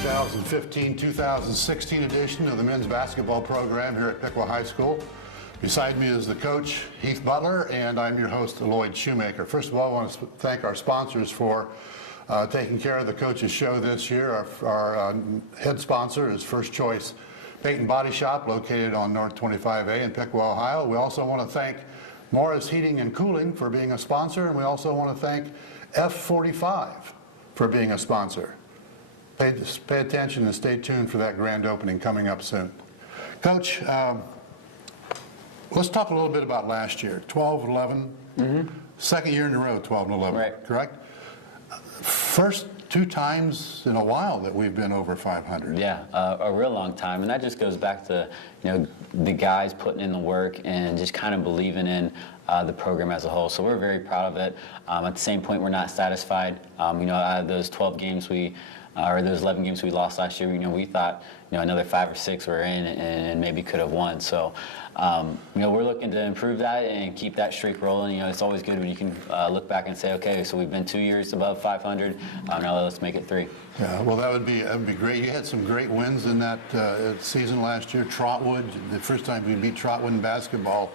2015-2016 edition of the men's basketball program here at Piqua High School. Beside me is the coach, Heath Butler, and I'm your host, Lloyd Shoemaker. First of all, I want to thank our sponsors for taking care of the coaches show this year. Our head sponsor is First Choice Paint and Body Shop, located on North 25A in Piqua, Ohio. We also want to thank Morris Heating and Cooling for being a sponsor, and we also want to thank F45 for being a sponsor. Pay attention and stay tuned for that grand opening coming up soon. Coach, let's talk a little bit about last year, 12-11, second year in a row, 12-11, right. Correct? First two times in a while that we've been over 500. Yeah, a real long time, and that just goes back to the guys putting in the work and just kind of believing in the program as a whole. So we're very proud of it. At the same point, we're not satisfied. Out of those 12 games or those 11 games we lost last year, we thought another 5 or 6 were in and maybe could have won. So we're looking to improve that and keep that streak rolling. It's always good when you can look back and say, okay, so we've been 2 years above 500. Now let's make it 3. Yeah, well, that would be great. You had some great wins in that season last year. Trotwood, the first time we beat Trotwood in basketball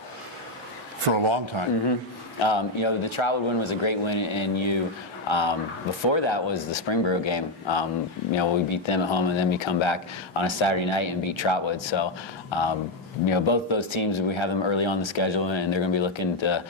for a long time. The Trotwood win was a great win, and before that was the Springboro game. We beat them at home, and then we come back on a Saturday night and beat Trotwood. So, both those teams, we have them early on the schedule, and they're going to be looking to,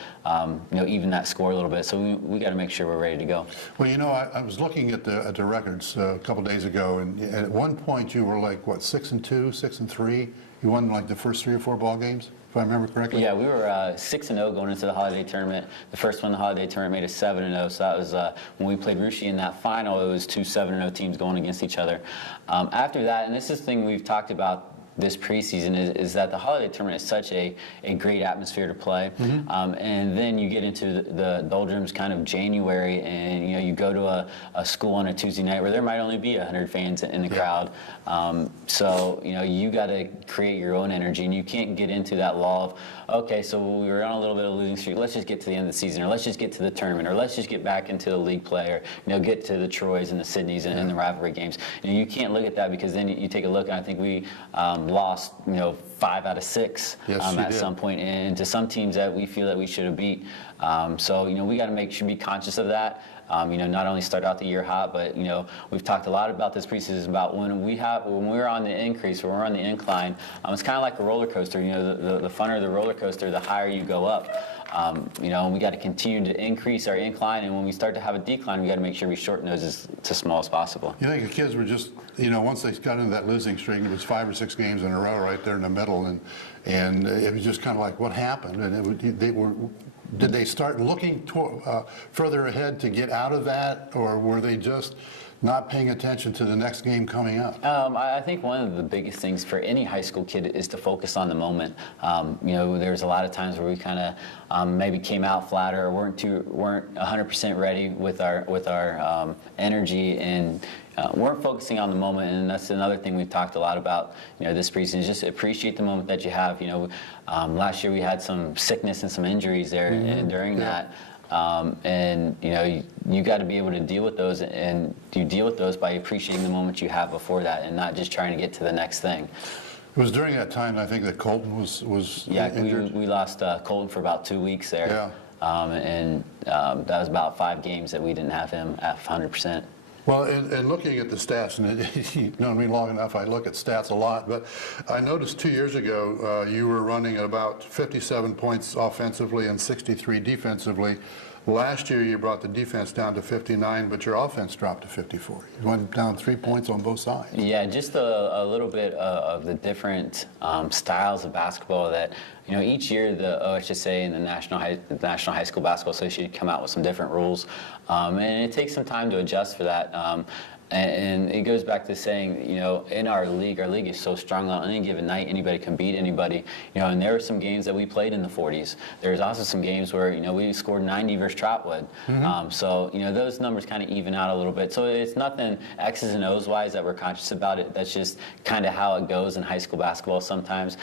even that score a little bit. So we got to make sure we're ready to go. Well, I was looking at the records a couple days ago, and at one point you were like, what, 6-2, 6-3? You won like the first 3 or 4 ball games, if I remember correctly? Yeah, we were 6-0 going into the holiday tournament. The first one, the holiday tournament, made us 7-0. So that was when we played Russia in that final. It was 2 7-0 teams going against each other. After that, and this is the thing we've talked about this preseason, is that the holiday tournament is such a great atmosphere to play. And then you get into the doldrums kind of January, and you go to a school on a Tuesday night where there might only be 100 fans in the crowd. So you got to create your own energy, and you can't get into that law of, okay, so we were on a little bit of a losing streak, let's just get to the end of the season, or let's just get to the tournament, or let's just get back into the league play, or get to the Troys and the Sydneys and the rivalry games. You can't look at that, because then you take a look, and I think we lost 5 out of 6 at some point, and to some teams that we feel that we should have beat. So we got to be conscious of that. Not only start out the year hot, but we've talked a lot about this preseason about when we're on the increase, when we're on the incline. It's kind of like a roller coaster. The funner the roller coaster, the higher you go up. And we got to continue to increase our incline, and when we start to have a decline, we got to make sure we shorten those as small as possible. You think the kids were just, once they got into that losing streak, it was 5 or 6 games in a row right there in the middle, and it was just kind of like, what happened? And did they start looking further ahead to get out of that, or were they just not paying attention to the next game coming up? I think one of the biggest things for any high school kid is to focus on the moment. There's a lot of times where we kind of maybe came out flatter, or weren't 100% ready with our energy, and weren't focusing on the moment. And that's another thing we've talked a lot about this preseason, is just appreciate the moment that you have. Last year we had some sickness and some injuries there during that. And you got to be able to deal with those, and you deal with those by appreciating the moment you have before that, and not just trying to get to the next thing. It was during that time, I think, that Colton was injured. We lost Colton for about 2 weeks there. Yeah. And that was about 5 games that we didn't have him at 100%. Well, and looking at the stats, and you've known me long enough, I look at stats a lot, but I noticed 2 years ago you were running at about 57 points offensively and 63 defensively. Last year you brought the defense down to 59, but your offense dropped to 54. You went down 3 points on both sides. Yeah, just a little bit of the different styles of basketball that, each year the OHSA and the National High School Basketball Association come out with some different rules, and it takes some time to adjust for that. And it goes back to saying, in our league is so strong on any given night, anybody can beat anybody. And there were some games that we played in the 40s. There's also some games where, we scored 90 versus Trotwood. So, those numbers kind of even out a little bit. So it's nothing X's and O's wise that we're conscious about it. That's just kind of how it goes in high school basketball sometimes.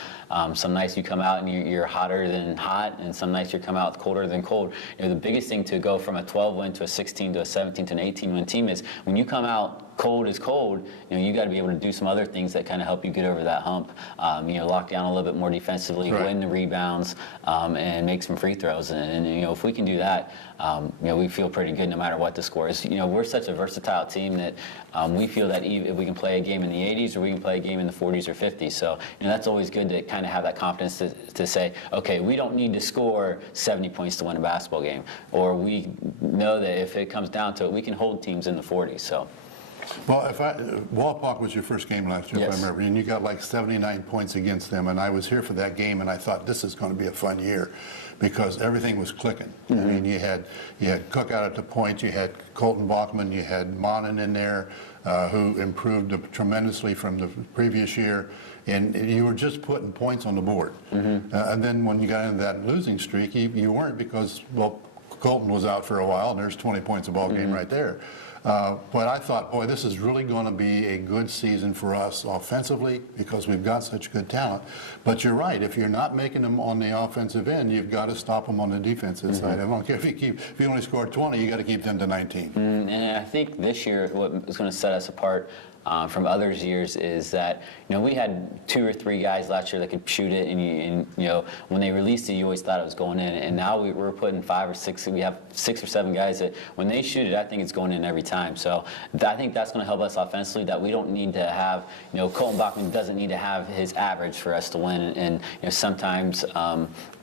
Some nights you come out and you're hotter than hot, and some nights you come out colder than cold. The biggest thing to go from a 12 win to a 16 to a 17 to an 18 win team is when you come out cold is cold, you got to be able to do some other things that kind of help you get over that hump. Lock down a little bit more defensively, Right. win the rebounds, and make some free throws. And if we can do that, we feel pretty good no matter what the score is. We're such a versatile team that we feel that if we can play a game in the 80s or we can play a game in the 40s or 50s. So that's always good to kind of have that confidence to say, okay, we don't need to score 70 points to win a basketball game, or we know that if it comes down to it, we can hold teams in the 40s. So. Well, Walpock was your first game last year, if I Yes. remember, and you got like 79 points against them, and I was here for that game, and I thought this is going to be a fun year because everything was clicking. I mean, you had Cook out at the point, you had Colton Bachman, you had Monin in there, who improved tremendously from the previous year, and you were just putting points on the board. And then when you got into that losing streak, you weren't because, well, Colton was out for a while, and there's 20 points a ball game right there. But I thought, boy, this is really going to be a good season for us offensively because we've got such good talent. But you're right. If you're not making them on the offensive end, you've got to stop them on the defensive side. I don't care if you only score 20, you got to keep them to 19. And I think this year what is going to set us apart from others years is that we had 2 or 3 guys last year that could shoot it, and when they released it, you always thought it was going in, and now we're putting 5 or 6. We have 6 or 7 guys that when they shoot it, I think it's going in every time. So I think that's going to help us offensively. That we don't need to have Colton Bachman doesn't need to have his average for us to win, and sometimes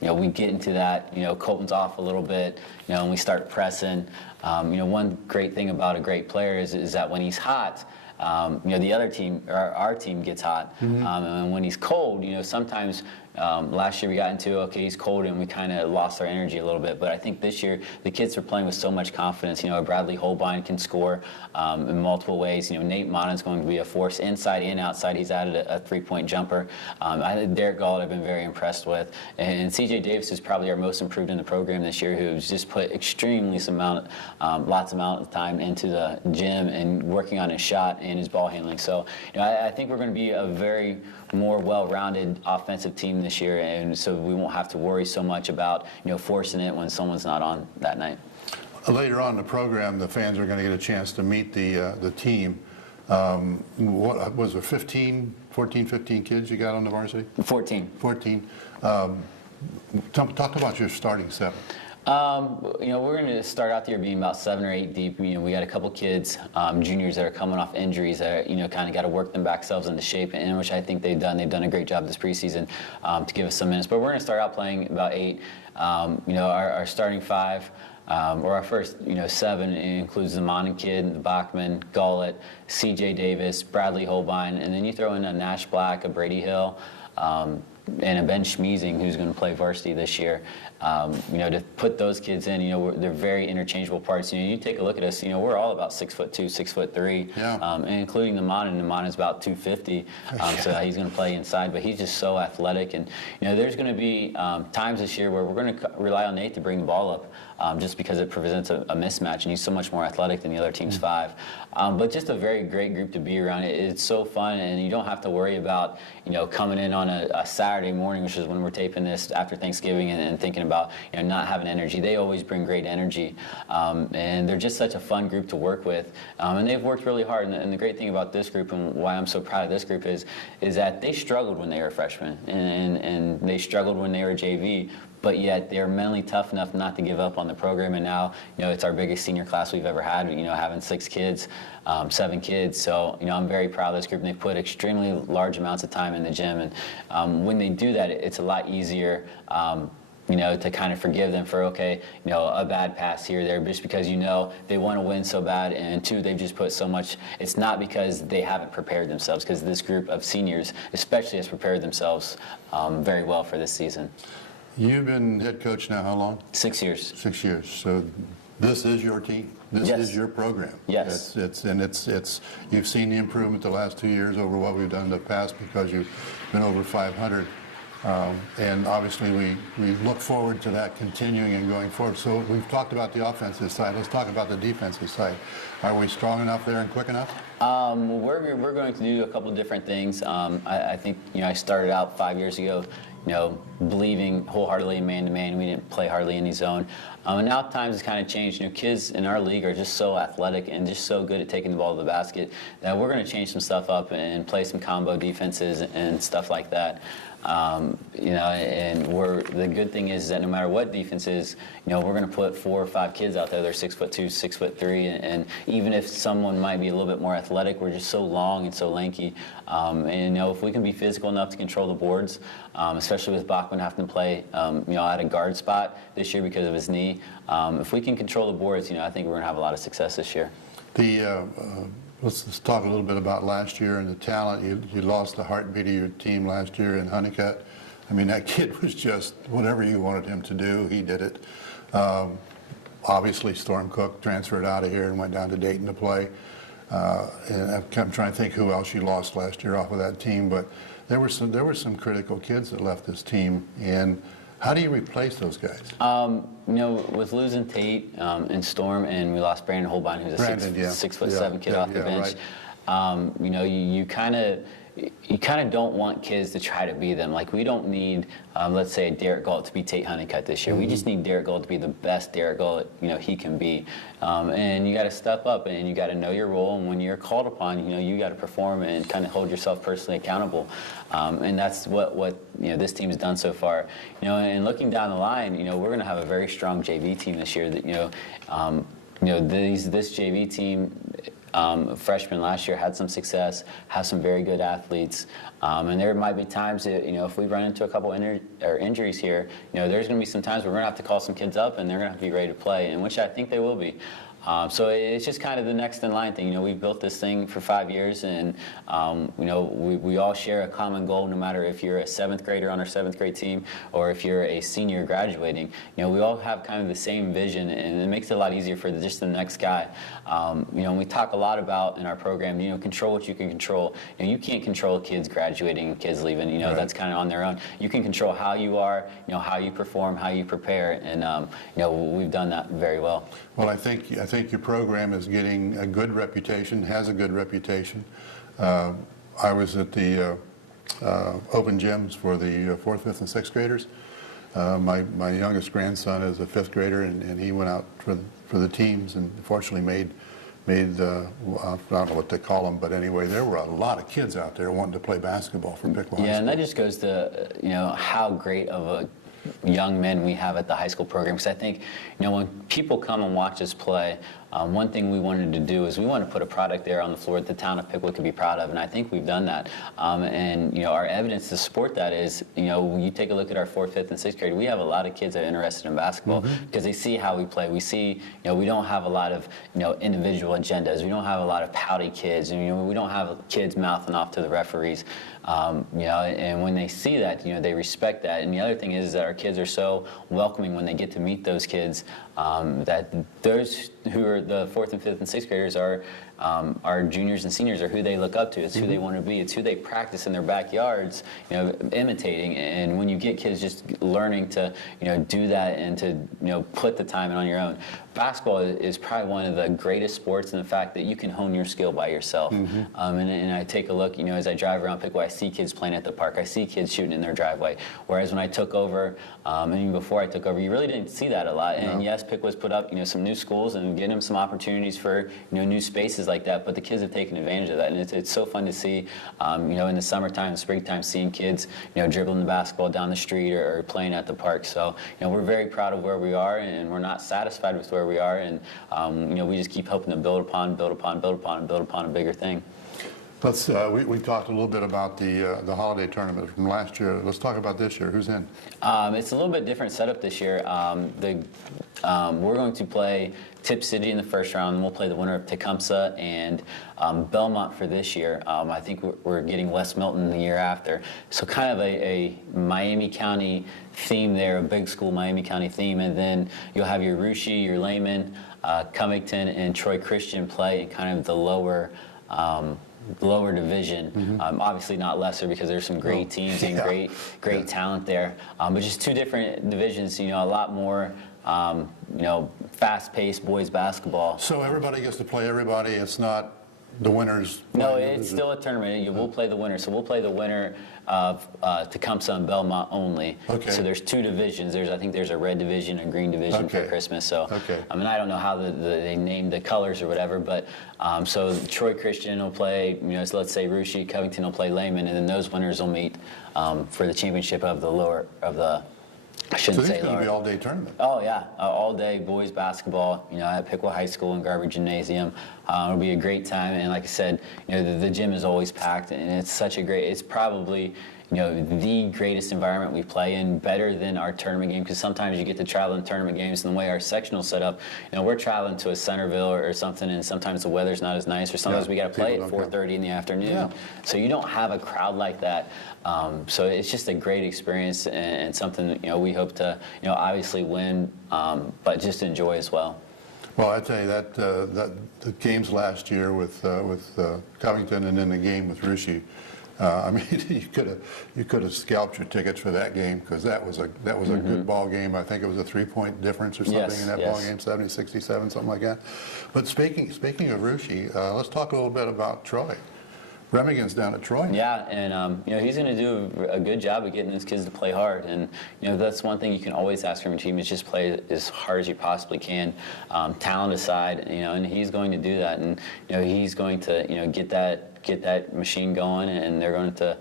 we get into that. Colton's off a little bit, and we start pressing. One great thing about a great player is that when he's hot. The other team, our team gets hot, and when he's cold, sometimes last year we got into, okay, he's cold, and we kind of lost our energy a little bit. But I think this year the kids are playing with so much confidence. Bradley Holbein can score in multiple ways. Nate Monin's going to be a force inside and outside. He's added a 3-point jumper. Derek Gall I've been very impressed with, and CJ Davis is probably our most improved in the program this year, who's just put lots of time into the gym and working on his shot and his ball handling. So I think we're going to be a very more well-rounded offensive team this year, and so we won't have to worry so much about forcing it when someone's not on that night. Later on in the program, the fans are going to get a chance to meet the team. What was there, 14, 15 kids you got on the varsity? 14. 14. Talk about your starting 7. We're going to start out the year being about 7 or 8 deep. We got a couple kids, juniors that are coming off injuries that kind of got to work themselves into shape, and which I think they've done. They've done a great job this preseason to give us some minutes. But we're going to start out playing about 8. Our starting 5. Or our first, 7 includes the Monin kid, the Bachman, Gullett, C.J. Davis, Bradley Holbein, and then you throw in a Nash Black, a Brady Hill, and a Ben Schmeezing, who's going to play varsity this year. To put those kids in, they're very interchangeable parts. You take a look at us, we're all about 6'2", 6'3", and including the Monin. The Monin's about 250, so he's going to play inside, but he's just so athletic. And there's going to be times this year where we're going to rely on Nate to bring the ball up. Just because it presents a mismatch, and he's so much more athletic than the other team's 5. But just a very great group to be around. It's so fun, and you don't have to worry about coming in on a Saturday morning, which is when we're taping this after Thanksgiving, and thinking about not having energy. They always bring great energy, and they're just such a fun group to work with. And they've worked really hard. And the great thing about this group, and why I'm so proud of this group, is that they struggled when they were freshmen, and they struggled when they were JV. But yet they're mentally tough enough not to give up on the program, and now it's our biggest senior class we've ever had. Having 6 kids, 7 kids. So I'm very proud of this group, and they put extremely large amounts of time in the gym. And when they do that, it's a lot easier. To kind of forgive them for, okay, a bad pass here or there, just because they want to win so bad, and 2, they've just put so much. It's not because they haven't prepared themselves, because this group of seniors especially has prepared themselves very well for this season. You've been head coach now how long? 6 years. 6 years. So this is your team. This Yes. is your program. Yes. It's you've seen the improvement the last 2 years over what we've done in the past because you've been over 500. And obviously we look forward to that continuing and going forward. So we've talked about the offensive side. Let's talk about the defensive side. Are we strong enough there and quick enough? We're going to do a couple of different things. I think I started out 5 years ago, believing wholeheartedly in man-to-man. We didn't play hardly any zone. And now times has kind of changed. Kids in our league are just so athletic and just so good at taking the ball to the basket that we're going to change some stuff up and play some combo defenses and stuff like that. And the good thing is that no matter what defense is, we're going to put 4 or 5 kids out there. They're 6'2", 6'3", and even if someone might be a little bit more athletic, we're just so long and so lanky. And if we can be physical enough to control the boards, especially with Bachman having to play, at a guard spot this year because of his knee, if we can control the boards, I think we're going to have a lot of success this year. Let's talk a little bit about last year and the talent. You lost the heartbeat of your team last year in Honeycutt. I mean, that kid was just whatever you wanted him to do, he did it. Obviously, Storm Cook transferred out of here and went down to Dayton to play. And I'm trying to think who else you lost last year off of that team, but there were some critical kids that left this team. And how do you replace those guys? With losing Tate and Storm, and we lost Brandon Holbein, who's a 6'7" kid off the bench. Right. You kind of don't want kids to try to be them. Like, we don't need, let's say, Derek Galt to be Tate Honeycutt this year. We just need Derek Galt to be the best Derek Galt he can be. And you got to step up and you got to know your role. And when you're called upon, you got to perform and kind of hold yourself personally accountable. And that's what this team has done so far. And looking down the line, we're going to have a very strong JV team this year. That this JV team. Freshmen last year had some success, have some very good athletes, and there might be times that if we run into a couple injuries here, there's going to be some times where we're going to have to call some kids up and they're going to have to be ready to play, and which I think they will be. So it's just kind of the next in line thing. We've built this thing for 5 years, and we all share a common goal. No matter if you're a 7th grader on our 7th grade team or if you're a senior graduating, we all have kind of the same vision, and it makes it a lot easier for just the next guy. We talk a lot about in our program, control what you can control. You can't control kids graduating and kids leaving. Right. That's kind of on their own. You can control how you are, how you perform, how you prepare, and we've done that very well. Well, I think your program is getting a good reputation, has a good reputation. I was at the open gyms for the 4th, 5th, and 6th graders. My youngest grandson is a 5th grader, and he went out for the teams and fortunately made I don't know what they call them, but anyway, there were a lot of kids out there wanting to play basketball for Piqua High School. Yeah, and that just goes to how great of a young men we have at the high school program, because I think when people come and watch us play, one thing we wanted to do is we wanted to put a product there on the floor that the town of Piqua could be proud of, and I think we've done that. And our evidence to support that is, when you take a look at our 4th, 5th, and 6th grade, we have a lot of kids that are interested in basketball because they see how we play. We see, we don't have a lot of individual agendas. We don't have a lot of pouty kids, and we don't have kids mouthing off to the referees. And when they see that, they respect that. And the other thing is that our kids are so welcoming when they get to meet those kids, that those who are the 4th and 5th and 6th graders are our juniors and seniors are who they look up to. It's who they want to be. It's who they practice in their backyards, imitating. And when you get kids just learning to, do that and to, put the time in on your own. Basketball is probably one of the greatest sports in the fact that you can hone your skill by yourself. And I take a look, as I drive around Piqua, I see kids playing at the park. I see kids shooting in their driveway. Whereas when I took over, and even before I took over, you really didn't see that a lot. And yes, Piqua's put up, some new schools and getting them some opportunities for, new spaces like that. But the kids have taken advantage of that, and it's so fun to see, in the summertime, springtime, seeing kids, dribbling the basketball down the street or playing at the park. So, we're very proud of where we are, and we're not satisfied with where we are, and we just keep hoping to build upon a bigger thing. Let's. We talked a little bit about the holiday tournament from last year. Let's talk about this year. Who's in? It's a little bit different setup this year. We're going to play Tip City in the first round, and we'll play the winner of Tecumseh and Belmont for this year. I think we're getting West Milton the year after. So kind of a Miami County theme there, a big school Miami County theme, and then you'll have your Russia, your Lehman, Covington, and Troy Christian play in kind of the lower division. Obviously not lesser, because there's some great teams and great talent there. But just two different divisions, a lot more fast-paced boys basketball. So everybody gets to play everybody. It's not the winners? No, it's still a tournament. We'll play the winner. So we'll play the winner of Tecumseh and Belmont only. Okay. So there's two divisions. I think there's a red division and green division for Christmas. So I mean, I don't know how they named the colors or whatever, but so Troy Christian will play. So let's say Russia, Covington will play Lehman, and then those winners will meet for the championship of the lower of the. I shouldn't say So it's going to be all-day tournament. Oh yeah, all day boys basketball. At Piqua High School and Garber Gymnasium. It'll be a great time, and like I said, the gym is always packed, and it's such a great. It's probably the greatest environment we play in, better than our tournament game, because sometimes you get to travel in tournament games, and the way our sectional's set up, we're traveling to a Centerville or something, and sometimes the weather's not as nice, or sometimes we got to play at 4:30 in the afternoon. So you don't have a crowd like that. So it's just a great experience, and something we hope to obviously win, but just enjoy as well. Well, I tell you that the games last year with Covington, and then the game with Russia. I mean, you could have scalped your tickets for that game, because that was a good ball game. I think it was a 3-point difference or something in that ball game, 70-67, something like that. But speaking of Russia, let's talk a little bit about Troy. Remigan's down at Troy. Yeah, and he's going to do a good job of getting his kids to play hard, and that's one thing you can always ask from a team, is just play as hard as you possibly can, talent aside, and he's going to do that, and he's going to get that machine going, and they're going to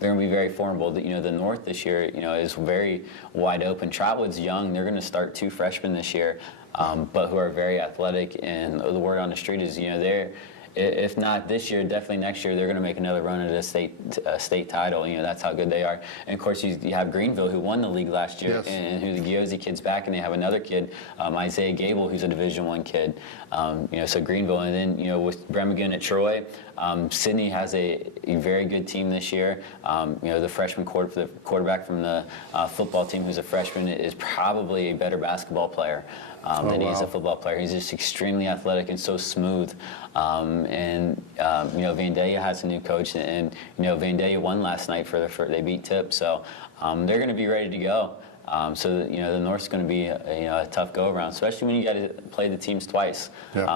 be very formidable. The North this year is very wide open. Trotwood's young; they're going to start 2 freshmen this year, but who are very athletic, and the word on the street is they're. If not this year, definitely next year, they're going to make another run at a state title. That's how good they are. And of course, you have Greenville, who won the league last year, and who the Giosi kid's back, and they have another kid, Isaiah Gable, who's a Division I kid. So Greenville, and then with Remigan at Troy, Sydney has a very good team this year. The freshman quarterback from the football team, who's a freshman, is probably a better basketball player than he is a football player. He's just extremely athletic and so smooth. Vandalia has a new coach, and Vandalia won last night they beat Tip, so they're going to be ready to go. So the North's going to be a tough go around, especially when you got to play the teams twice.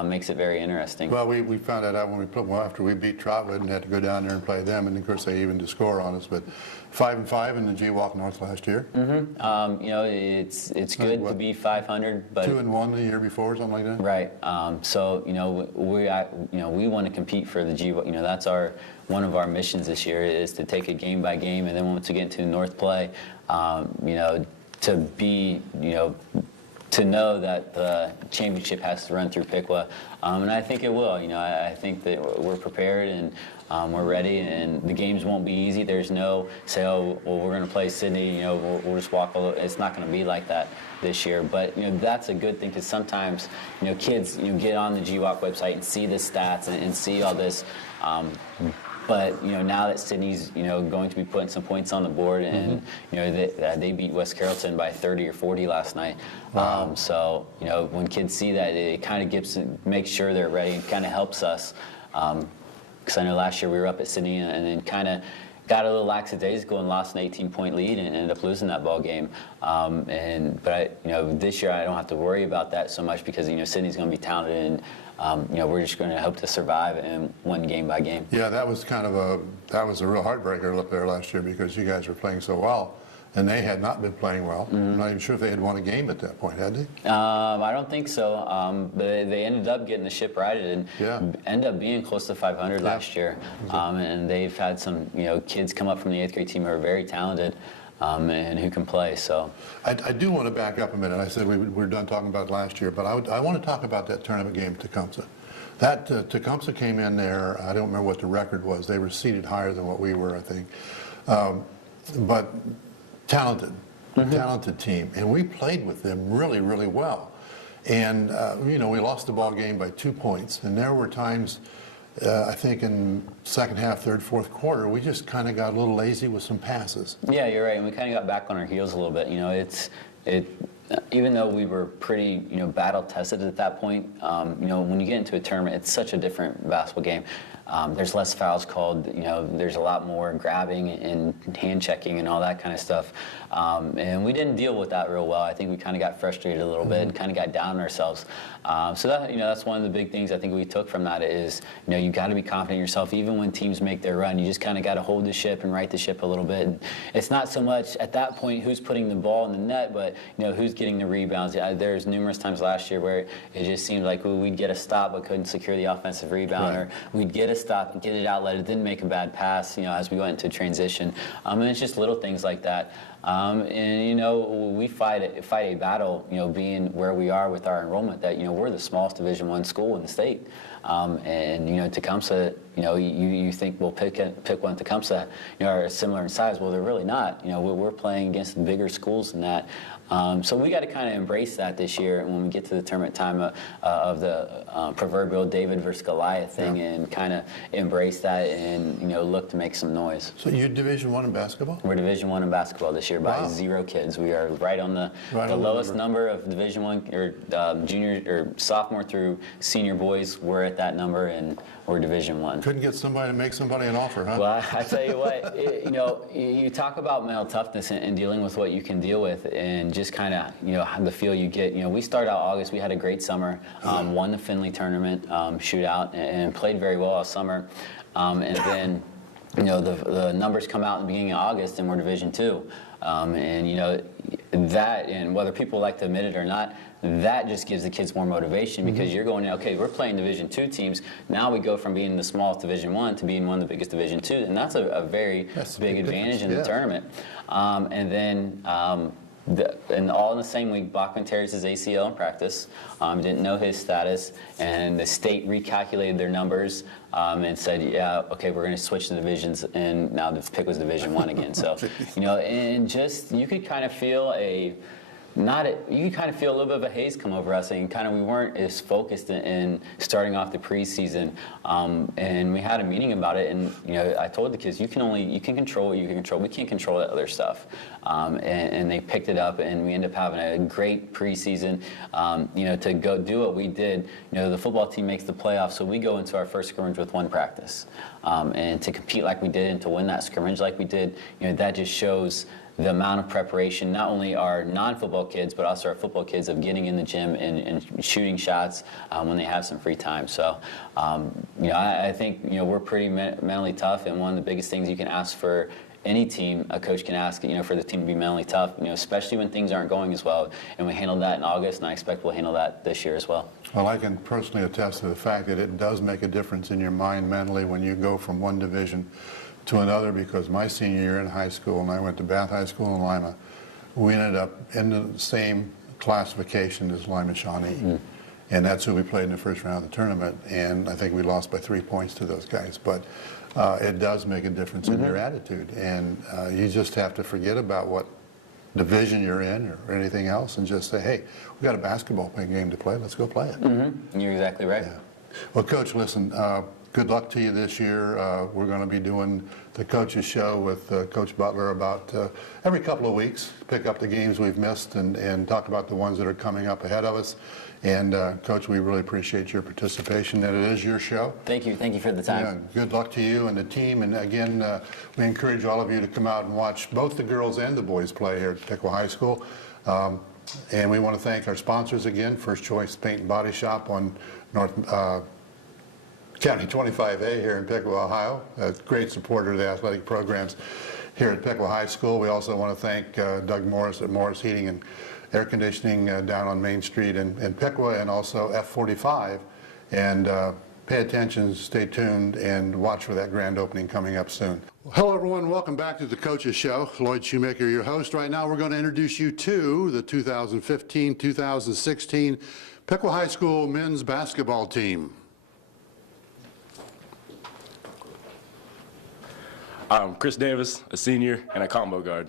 Makes it very interesting. Well, we found that out after we beat Trotwood and had to go down there and play them, and of course they evened the score on us. But 5-5 in the GWalk North last year. It's good to be 500, but 2-1 the year before, something like that. Right. So we want to compete for the GWalk. That's one of our missions this year, is to take it game by game, and then once we get into North play, to be, to know that the championship has to run through Piqua, and I think it will. I think that we're prepared, and we're ready, and the games won't be easy. There's no say, oh, well, we're going to play Sydney, we'll just walk all over. It's not going to be like that this year, but that's a good thing, because sometimes kids get on the GWalk website and see the stats and see all this. But now that Sydney's going to be putting some points on the board, and they beat West Carrollton by 30 or 40 last night. Wow. So when kids see that, it kind of makes sure they're ready, and kind of helps us. Because I know last year we were up at Sydney, and then kind of got a little lackadaisical and lost an 18-point lead and ended up losing that ball game. But this year I don't have to worry about that so much, because Sydney's going to be talented, and we're just going to hope to survive and win game by game. Yeah, that was a real heartbreaker up there last year, because you guys were playing so well, and they had not been playing well. I'm not even sure if they had won a game at that point, had they? I don't think so. But they ended up getting the ship righted, and ended up being close to 500 last year. And they've had some kids come up from the 8th grade team who are very talented. And who can play. So I do want to back up a minute. I said we're done talking about last year, but I want to talk about that tournament game, Tecumseh. That Tecumseh came in there. I don't remember what the record was. They were seated higher than what we were, I think. But talented team, and we played with them really, really well. And we lost the ball game by 2 points, and there were times. I think in second half, third, fourth quarter, we just kind of got a little lazy with some passes. Yeah, you're right. And we kind of got back on our heels a little bit. Even though we were pretty, battle tested at that point, when you get into a tournament, it's such a different basketball game. There's less fouls called. There's a lot more grabbing and hand checking and all that kind of stuff. And we didn't deal with that real well. I think we kind of got frustrated a little bit and kind of got down on ourselves. So that that's one of the big things I think we took from that is you got to be confident in yourself. Even when teams make their run, you just kind of got to hold the ship and right the ship a little bit. And it's not so much at that point who's putting the ball in the net, but who's getting the rebounds. There's numerous times last year where it just seemed like we'd get a stop but couldn't secure the offensive rebound, or we'd get a stop and get it outlet. It didn't make a bad pass, as we went into transition. And it's just little things like that. And we fight a battle, being where we are with our enrollment, that we're the smallest Division I school in the state. And Tecumseh, you think, well, Piqua and Tecumseh, are similar in size. Well, they're really not. We're playing against bigger schools than that. So we got to kind of embrace that this year when we get to the tournament time of the proverbial David versus Goliath thing, and kind of embrace that and look to make some noise. So you're Division I in basketball? We're Division I in basketball this year by 0 kids. We are right on the lowest number of Division I or junior or sophomore through senior boys. We're at that number, and we're Division I. Couldn't get somebody to make somebody an offer, huh? Well, I tell you what, you talk about mental toughness and dealing with what you can deal with, and just kind of the feel you get. We started out August. We had a great summer. Won the Finley tournament shootout and played very well all summer, and then the numbers come out in the beginning of August, and we're Division II. That, and whether people like to admit it or not, that just gives the kids more motivation, because you're going, okay, we're playing Division II teams. Now we go from being the smallest Division I to being one of the biggest Division II, and that's a very big advantage in the tournament. And then and all in the same week, Bachman tears his ACL in practice. Didn't know his status, and the state recalculated their numbers and said, yeah, okay, we're going to switch the divisions, and now the pick was Division I again. So, and just you could kind of feel you kind of feel a little bit of a haze come over us, and kind of we weren't as focused in starting off the preseason. And we had a meeting about it, and I told the kids, you can control what you can control. We can't control that other stuff. And they picked it up, and we ended up having a great preseason. To go do what we did. The football team makes the playoffs, so we go into our first scrimmage with 1 practice, and to compete like we did and to win that scrimmage like we did, that just shows the amount of preparation, not only our non-football kids, but also our football kids, of getting in the gym and shooting shots when they have some free time. So, I think, we're pretty mentally tough, and one of the biggest things you can ask for any team, a coach can ask, for the team to be mentally tough, especially when things aren't going as well. And we handled that in August, and I expect we'll handle that this year as well. Well, I can personally attest to the fact that it does make a difference in your mind mentally when you go from one division to another, because my senior year in high school, and I went to Bath High School in Lima, we ended up in the same classification as Lima Shawnee. And that's who we played in the first round of the tournament, and I think we lost by 3 points to those guys. But it does make a difference in your attitude, and you just have to forget about what division you're in or anything else, and just say, hey, we've got a basketball game to play, let's go play it. You're exactly right. Yeah. Well, Coach, listen, good luck to you this year. We're going to be doing the Coach's Show with Coach Butler about every couple of weeks, pick up the games we've missed and talk about the ones that are coming up ahead of us. And Coach, we really appreciate your participation, and it is your show. Thank you for the time. Yeah, good luck to you and the team. And again, we encourage all of you to come out and watch both the girls and the boys play here at Piqua High School. And we want to thank our sponsors again, First Choice Paint and Body Shop on North County 25A here in Piqua, Ohio. A great supporter of the athletic programs here at Piqua High School. We also want to thank Doug Morris at Morris Heating and Air Conditioning down on Main Street in Piqua, and also F45. And pay attention, stay tuned, and watch for that grand opening coming up soon. Hello, everyone. Welcome back to the Coach's Show. Lloyd Shoemaker, your host. Right now, we're going to introduce you to the 2015-2016 Piqua High School men's basketball team. I'm Chris Davis, a senior and a combo guard.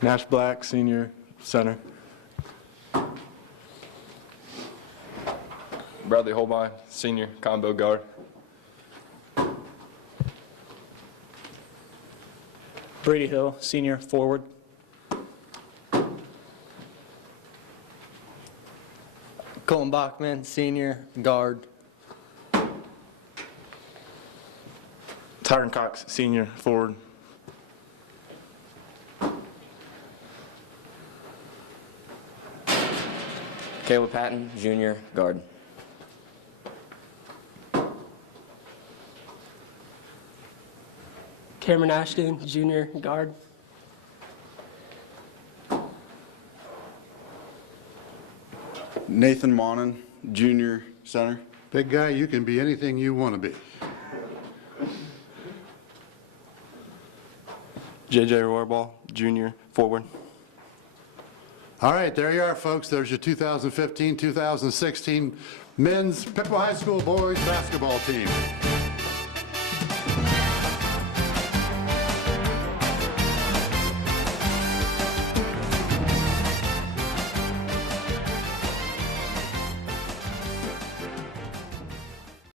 Nash Black, senior, center. Bradley Holbein, senior, combo guard. Brady Hill, senior, forward. Colton Bachman, senior, guard. Tyron Cox, senior, forward. Caleb Patton, junior, guard. Cameron Ashton, junior, guard. Nathan Monin, junior, center. Big guy, you can be anything you want to be. JJ Roybal, junior, forward. All right, there you are, folks. There's your 2015-2016 men's Piqua High School boys basketball team.